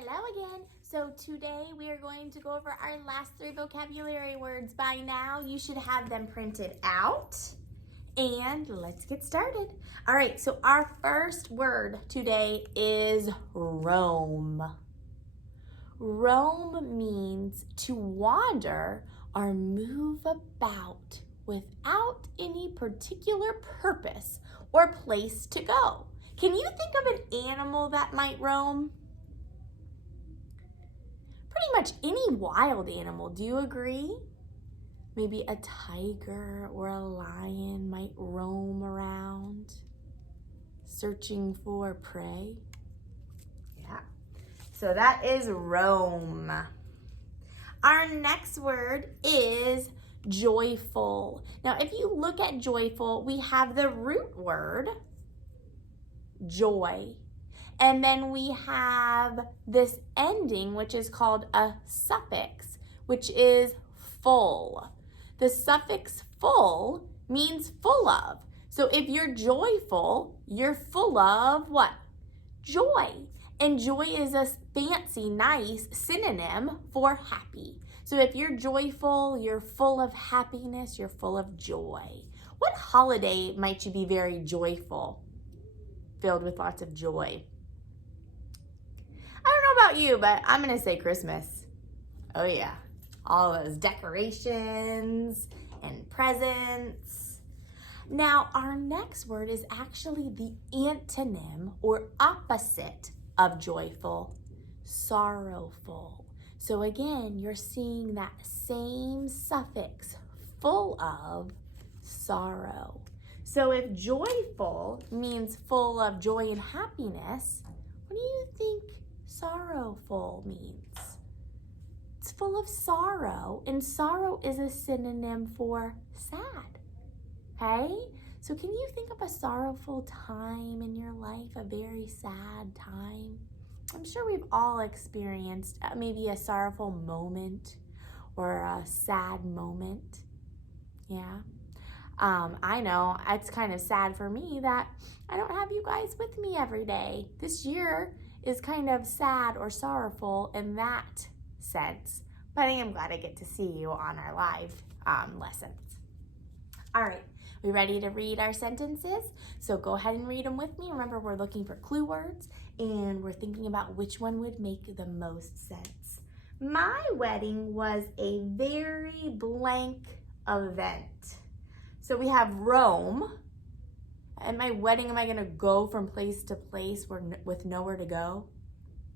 Hello again. So today we are going to go over our last 3 vocabulary words. By now you should have them printed out. And let's get started. All right, so our first word today is roam. Roam means to wander or move about without any particular purpose or place to go. Can you think of an animal that might roam? Pretty much any wild animal, do you agree? Maybe a tiger or a lion might roam around, searching for prey. Yeah, so that is roam. Our next word is joyful. Now, if you look at joyful, we have the root word, joy. And then we have this ending, which is called a suffix, which is full. The suffix full means full of. So if you're joyful, you're full of what? Joy. And joy is a fancy, nice synonym for happy. So if you're joyful, you're full of happiness, you're full of joy. What holiday might you be very joyful, filled with lots of joy? I don't know about you, but I'm going to say Christmas. Oh yeah, all those decorations and presents. Now, our next word is actually the antonym or opposite of joyful, sorrowful. So again, you're seeing that same suffix, full of sorrow. So if joyful means full of joy and happiness, what do you think sorrowful means? It's full of sorrow, and sorrow is a synonym for sad. Okay? So can you think of a sorrowful time in your life, a very sad time? I'm sure we've all experienced maybe a sorrowful moment or a sad moment. Yeah. I know it's kind of sad for me that I don't have you guys with me every day. This year is kind of sad or sorrowful in that sense, but I am glad I get to see you on our live lessons. All right, we ready to read our sentences? So go ahead and read them with me. Remember, we're looking for clue words and we're thinking about which one would make the most sense. My wedding was a very blank event. So we have roam. At my wedding, am I going to go from place to place with nowhere to go?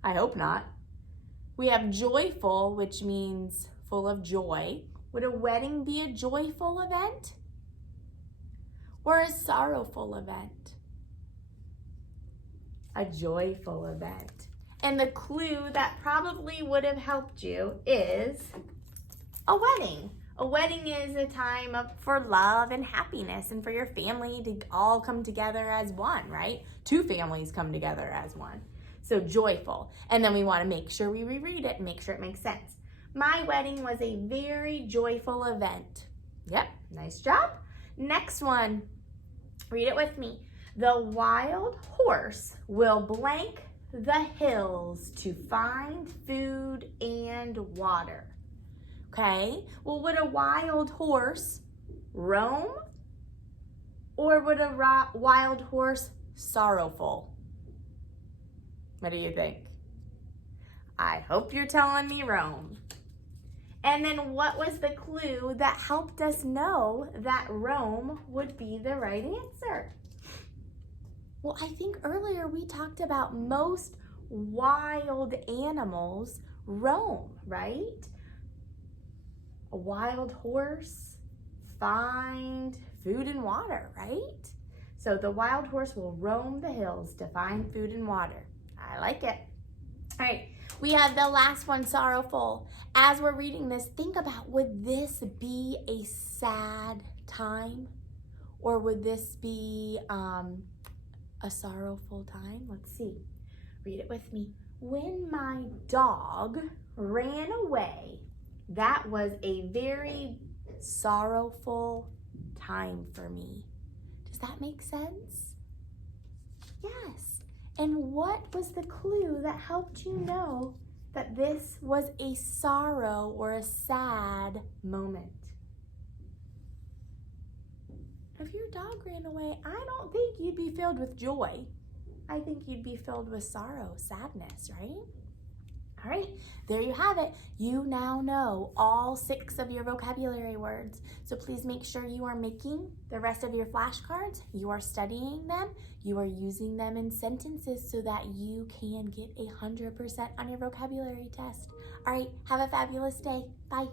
I hope not. We have joyful, which means full of joy. Would a wedding be a joyful event or a sorrowful event? A joyful event. And the clue that probably would have helped you is a wedding. A wedding is a time for love and happiness and for your family to all come together as one, right? 2 families come together as one. So joyful. And then we want to make sure we reread it and make sure it makes sense. My wedding was a very joyful event. Yep, nice job. Next one, read it with me. The wild horse will blank the hills to find food and water. Okay, well, would a wild horse roam or would a wild horse sorrowful? What do you think? I hope you're telling me roam. And then what was the clue that helped us know that roam would be the right answer? Well, I think earlier we talked about most wild animals roam, right? A wild horse find food and water, right? So the wild horse will roam the hills to find food and water. I like it. All right, we have the last one, sorrowful. As we're reading this, think about, would this be a sad time? Or would this be a sorrowful time? Let's see. Read it with me. When my dog ran away, that was a very sorrowful time for me. Does that make sense? Yes. And what was the clue that helped you know that this was a sorrow or a sad moment? If your dog ran away, I don't think you'd be filled with joy. I think you'd be filled with sorrow, sadness, right? All right, there you have it. You now know all 6 of your vocabulary words. So please make sure you are making the rest of your flashcards. You are studying them. You are using them in sentences so that you can get 100% on your vocabulary test. All right, have a fabulous day. Bye.